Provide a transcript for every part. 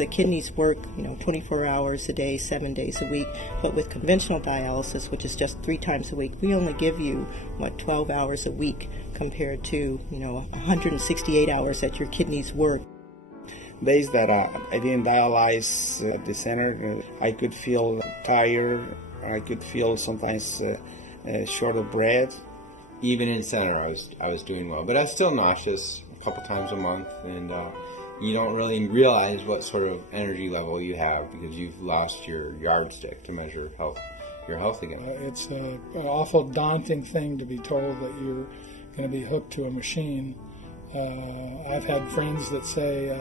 The kidneys work, 24 hours a day, 7 days a week. But with conventional dialysis, which is just 3 times a week, we only give you, 12 hours a week compared to, 168 hours that your kidneys work. Days that I didn't dialyze at the center, I could feel tired. I could feel sometimes short of breath. Even in center, I was doing well, but I was still nauseous a couple times a month, and you don't really realize what sort of energy level you have because you've lost your yardstick to measure your health again. It's an awful daunting thing to be told that you're going to be hooked to a machine. I've had friends that say,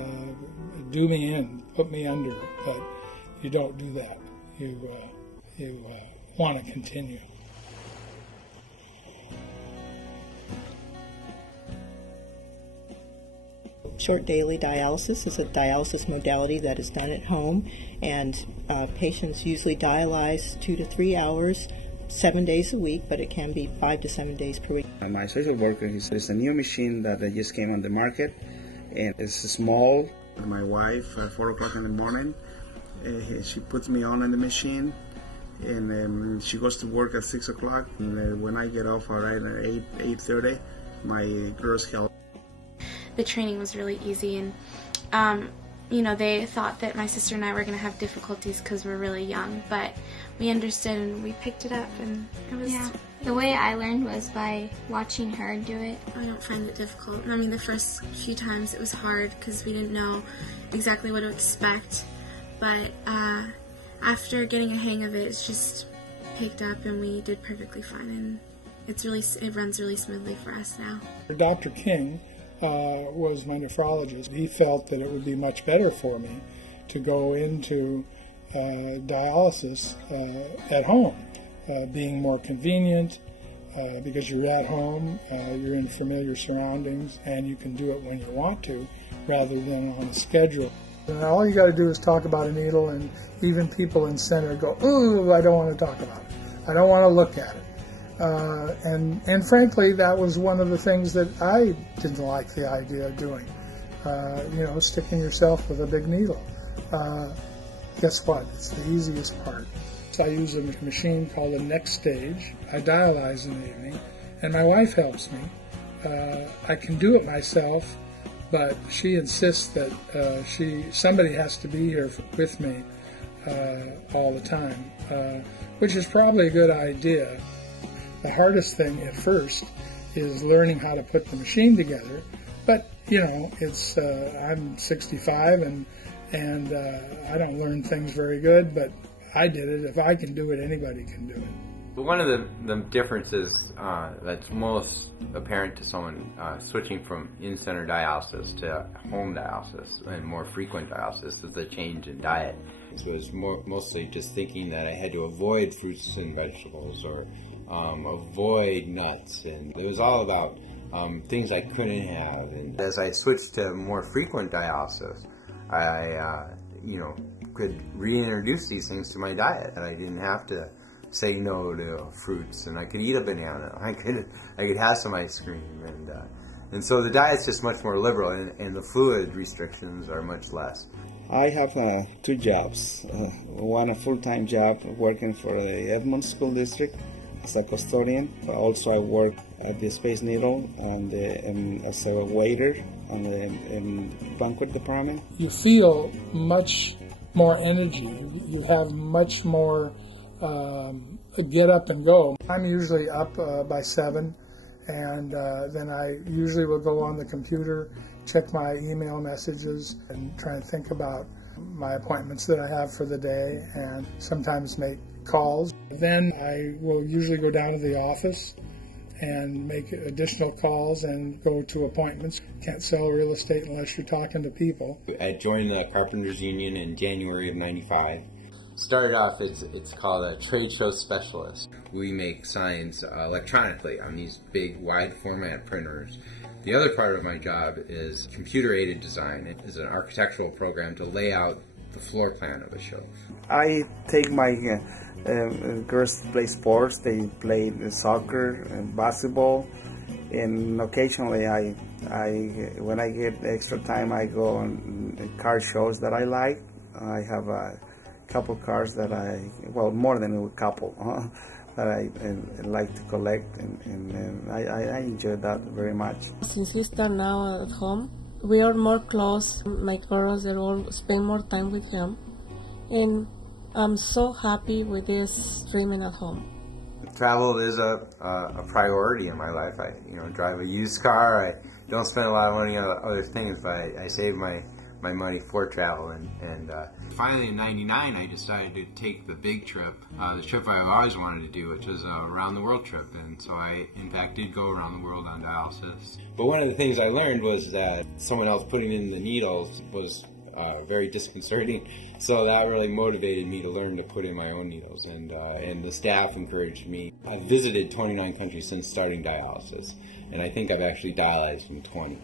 do me in, put me under, but you don't do that. You want to continue. Short daily dialysis is a dialysis modality that is done at home, and patients usually dialyze 2 to 3 hours, 7 days a week, but it can be 5 to 7 days per week. My social worker, he said it's a new machine that just came on the market, and it's small. My wife, at 4 o'clock in the morning, she puts me on the machine, and she goes to work at 6 o'clock. And when I get off, around at 8:30, my girls help. The training was really easy, and they thought that my sister and I were going to have difficulties because we're really young, but we understood and we picked it up, and it was... Yeah. The way I learned was by watching her do it. I don't find it difficult. I mean, the first few times it was hard because we didn't know exactly what to expect, but after getting a hang of it, it's just picked up and we did perfectly fine, and it runs really smoothly for us now. Dr. King was my nephrologist. He felt that it would be much better for me to go into dialysis at home, being more convenient because you're at home, you're in familiar surroundings, and you can do it when you want to rather than on a schedule. And all you got to do is talk about a needle, and even people in center go, ooh, I don't want to talk about it. I don't want to look at it. And frankly, that was one of the things that I didn't like the idea of doing. Sticking yourself with a big needle. Guess what? It's the easiest part. So I use a machine called the Next Stage. I dialyze in the evening, and my wife helps me. I can do it myself, but she insists that somebody has to be here with me all the time, which is probably a good idea. The hardest thing at first is learning how to put the machine together, but it's I'm 65 and I don't learn things very good, but I did it. If I can do it, anybody can do it. But one of the differences that's most apparent to someone switching from in-center dialysis to home dialysis and more frequent dialysis is the change in diet. It was mostly just thinking that I had to avoid fruits and vegetables or avoid nuts, and it was all about things I couldn't have. And as I switched to more frequent dialysis, I could reintroduce these things to my diet, and I didn't have to say no to fruits, and I could eat a banana. I could have some ice cream, and so the diet's just much more liberal, and the fluid restrictions are much less. I have 2 jobs. One a full-time job working for the Edmond School District as a custodian. Also, I work at the Space Needle and as a waiter on the banquet department. You feel much more energy. You have much more get up and go. I'm usually up by 7, and then I usually will go on the computer, check my email messages, and try and think about my appointments that I have for the day, and sometimes make calls. Then I will usually go down to the office and make additional calls and go to appointments. Can't sell real estate unless you're talking to people. I joined the Carpenters Union in January of '95. Started off, it's called a trade show specialist. We make signs electronically on these big wide format printers. The other part of my job is computer-aided design. It is an architectural program to lay out the floor plan of a show. I take my girls play sports. They play soccer and basketball, And occasionally, when I get extra time, I go on car shows that I like. I have a couple cars that more than a couple, that I like to collect, and I enjoy that very much. Since he's done now at home, we are more close. My girls, they all spend more time with him, and I'm so happy with this streaming at home. Travel is a priority in my life. I drive a used car. I don't spend a lot of money on other things, but I save my money for travel. And finally in '99, I decided to take the big trip, the trip I've always wanted to do, which was a around the world trip. And so I, in fact, did go around the world on dialysis. But one of the things I learned was that someone else putting in the needles was very disconcerting. So that really motivated me to learn to put in my own needles, and the staff encouraged me. I've visited 29 countries since starting dialysis, and I think I've actually dialyzed in 20.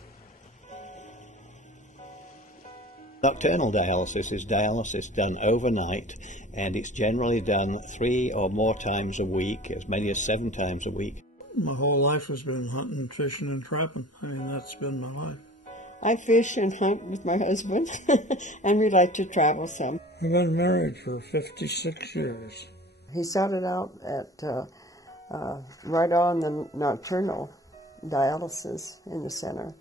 Nocturnal dialysis is dialysis done overnight, and it's generally done 3 or more times a week, as many as 7 times a week. My whole life has been hunting, fishing, and trapping. I mean, that's been my life. I fish and hunt with my husband, and we like to travel some. We've been married for 56 years. He started out at right on the nocturnal dialysis in the center,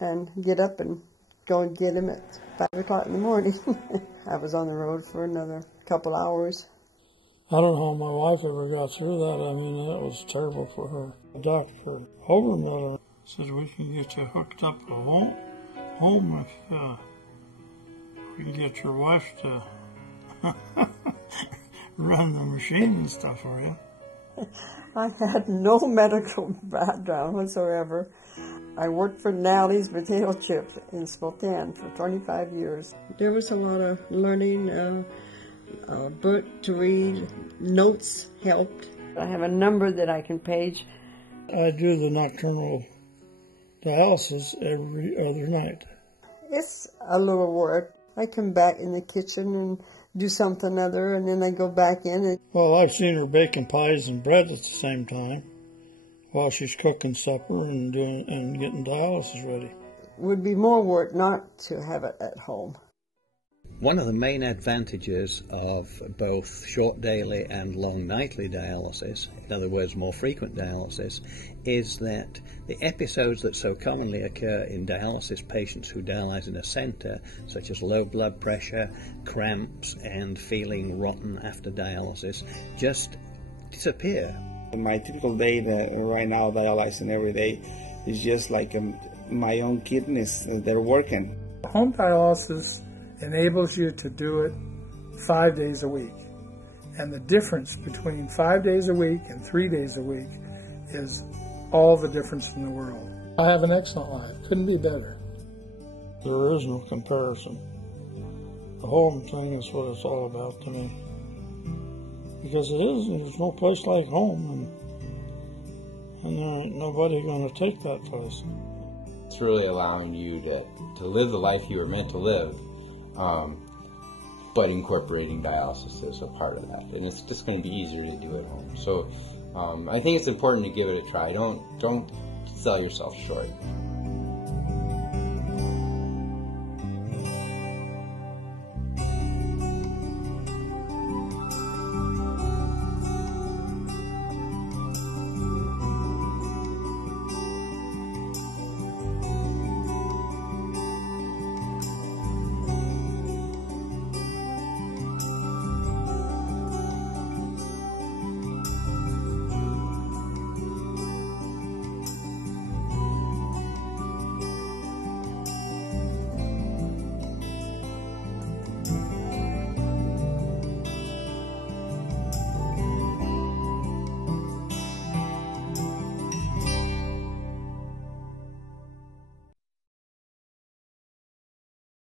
and get up and go and get him at 5 o'clock in the morning. I was on the road for another couple hours. I don't know how my wife ever got through that. I mean, that was terrible for her. Dr. Hobermiller says we can get you hooked up at home if we can get your wife to run the machine and stuff for you. I had no medical background whatsoever. I worked for Nally's Potato Chips in Spokane for 25 years. There was a lot of learning, a book to read, notes helped. I have a number that I can page. I do the nocturnal dialysis every other night. It's a little work. I come back in the kitchen and do something other, and then I go back in. Well, I've seen her baking pies and bread at the same time while she's cooking supper and getting dialysis ready. It would be more work not to have it at home. One of the main advantages of both short daily and long nightly dialysis, in other words more frequent dialysis, is that the episodes that so commonly occur in dialysis patients who dialyze in a centre, such as low blood pressure, cramps and feeling rotten after dialysis, just disappear. My typical day right now, dialyzing every day, is just like my own kidneys, they're working. Home dialysis enables you to do it 5 days a week. And the difference between 5 days a week and 3 days a week is all the difference in the world. I have an excellent life. Couldn't be better. There is no comparison. The home thing is what it's all about to me. Because it is, there's no place like home, and there ain't nobody going to take that place. It's really allowing you to live the life you were meant to live, but incorporating dialysis is a part of that, and it's just going to be easier to do at home. So I think it's important to give it a try. Don't sell yourself short.